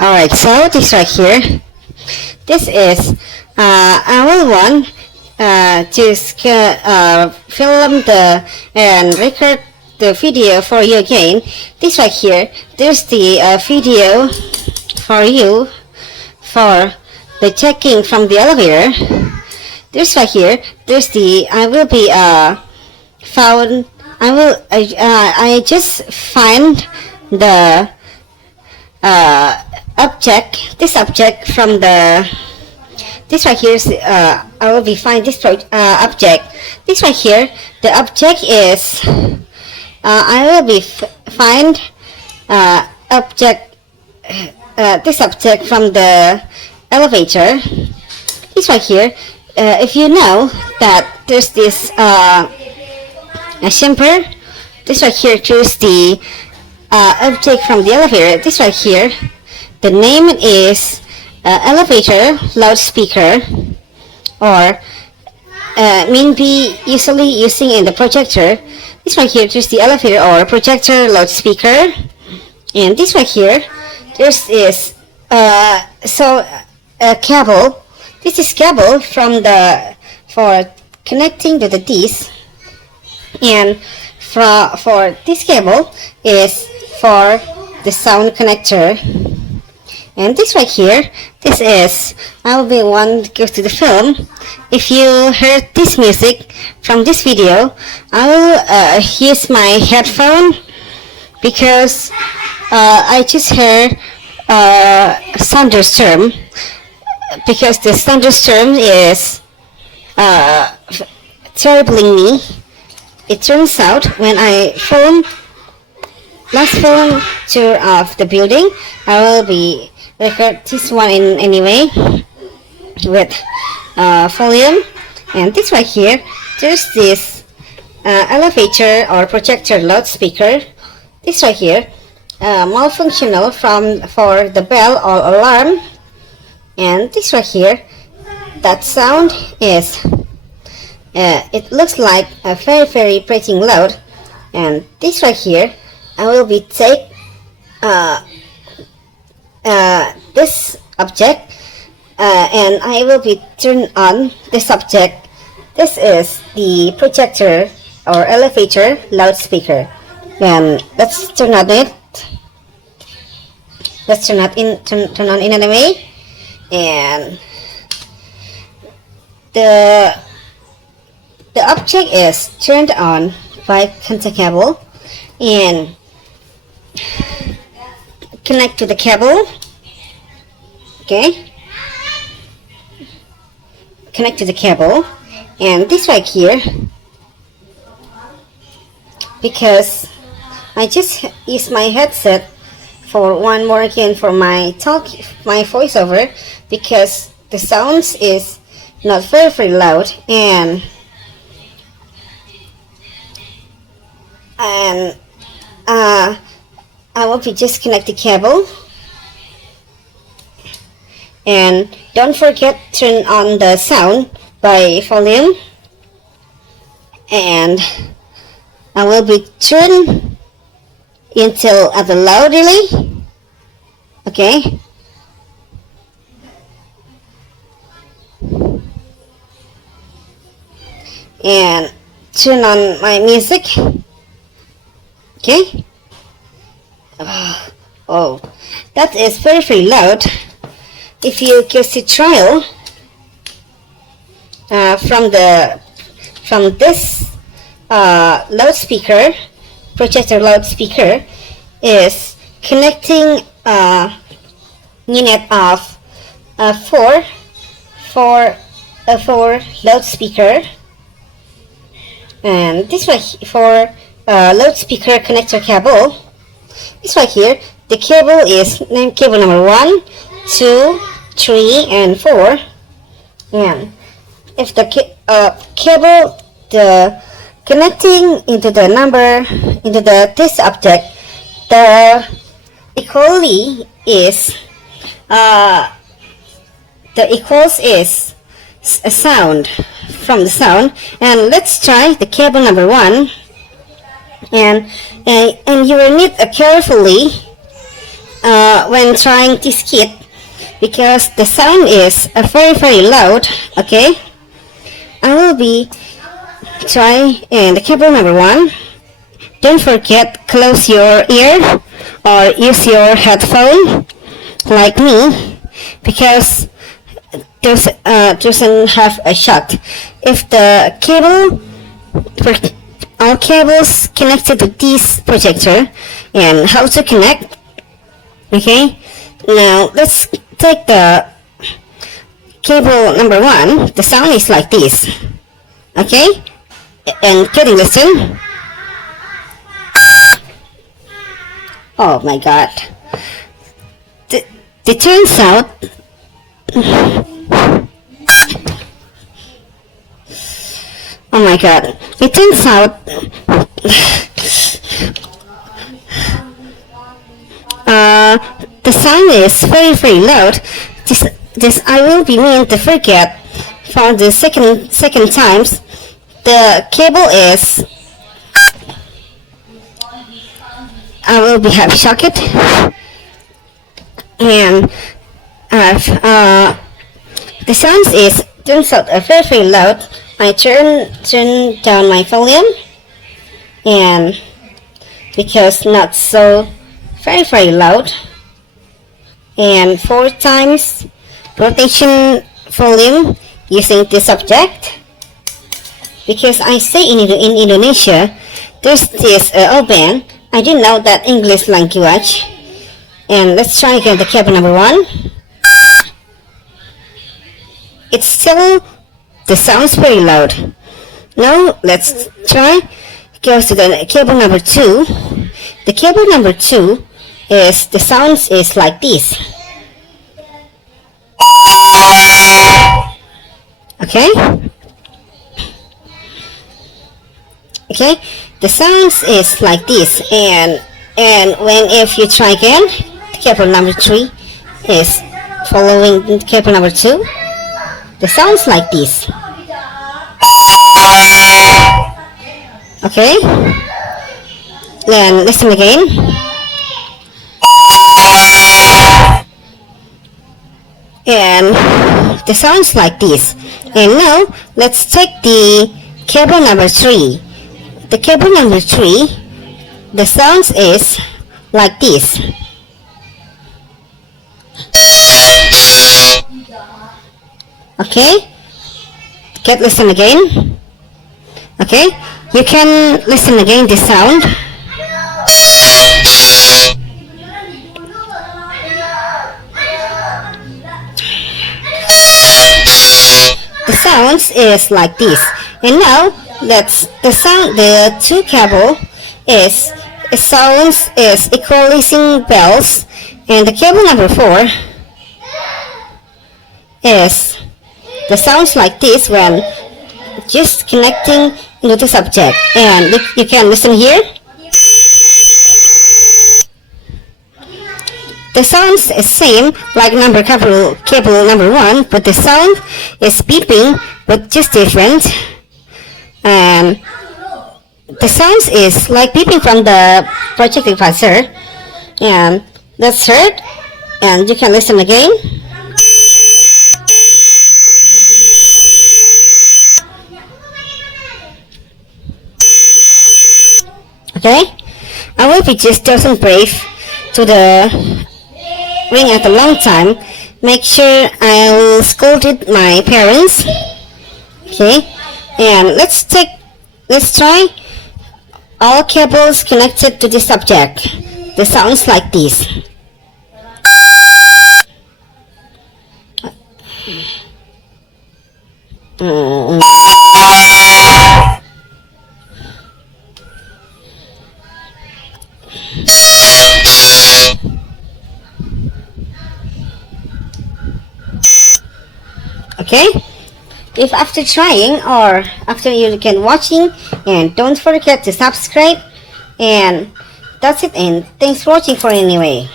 Alright, so this right here, this is I will want to film the and record the video for you again. This right here, there's the video for you for the checking from the elevator. This right here, there's the I will be found. I just find the object. This object from the this right here is I will be find this object. This right here, the object is I will be find object this object from the elevator. This right here, if you know that there's this a simper, this right here choose the object from the elevator. This right here, the name is elevator loudspeaker, or mean be usually using in the projector. This right here choose the elevator or projector loudspeaker, and this right here there's is so a cable. This is cable from the for connecting to the disc, and for this cable is for the sound connector. And this right here, this is I will be one goes to the film. If you heard this music from this video, I will use my headphone because I just heard thunderstorm, because the thunderstorm is troubling me. It turns out when I last film tour of the building, I will be record this one in anyway with volume. And this right here, there's this elevator or projector loudspeaker. This right here, malfunctional for the bell or alarm. And this right here, that sound is it looks like a very pretty loud. And this right here, I will be take this object and I will be turn on this object. This is the projector or elevator loudspeaker, and let's turn on it. Let's turn on in anyway, and the object is turned on by contact cable, and connect to the cable. Okay, connect to the cable. And this right here, because I just use my headset for one more again for my voiceover, because the sounds is not very loud, and I will be just connect the cable. And don't forget turn on the sound by volume, and I will be turn until at the loud really. Okay, and turn on my music. Okay. Oh, that is very loud. If you give the trial from this loudspeaker, projector loudspeaker, is connecting unit of four loudspeaker, and this right for loudspeaker connector cable. This right here, the cable is cable number 1, 2, 3, and 4. And if the cable the connecting into the number into this object, the equally is the equals is a sound from the sound. And let's try the cable number 1. And you will need carefully when trying this kit, because the sound is very loud. Okay, I will be try and the cable number 1. Don't forget, close your ear or use your headphone like me, because doesn't have a shock. If the cable, all cables connected to this projector, and how to connect. Okay, now let's take the cable number 1. The sound is like this. Okay, and can you listen? Oh my god, it turns out oh my god, it turns out the sound is very loud. This I will be mean to forget for the second times. The cable is, I will be have shocked, and the sound is turns out very loud. I turn down my volume, and because not so very loud, and 4 times rotation volume using this object, because I stay in Indonesia. There's this band. I didn't know that English language. And let's try again the cable number 1. It's still, the sound's very loud. Now let's try go to the cable number 2. The cable number 2 is, the sounds is like this. Okay? Okay, the sounds is like this, and when if you try again, the cable number 3 is following cable number 2. The sounds like this. Okay, then listen again. And the sounds like this. And now let's take the cable number 3. The cable number 3, the sound is like this. Okay, get listen again. Okay, you can listen again the sound. The sounds is like this. And now that's the sound. The 2 cable is sounds is equalizing bells, and the cable number 4 is the sounds like this when just connecting into the subject. And you can listen here. The sounds is same like cable number 1, but the sound is beeping, but just different. And the sounds is like beeping from the projector visor. And that's heard. And you can listen again. Okay, I will be just doesn't brave to the ring at a long time. Make sure I'll scolded my parents. Okay, and let's try all cables connected to this object. The sounds like this. Okay, if after trying or after you can watching, and don't forget to subscribe, and that's it, and thanks for watching for anyway.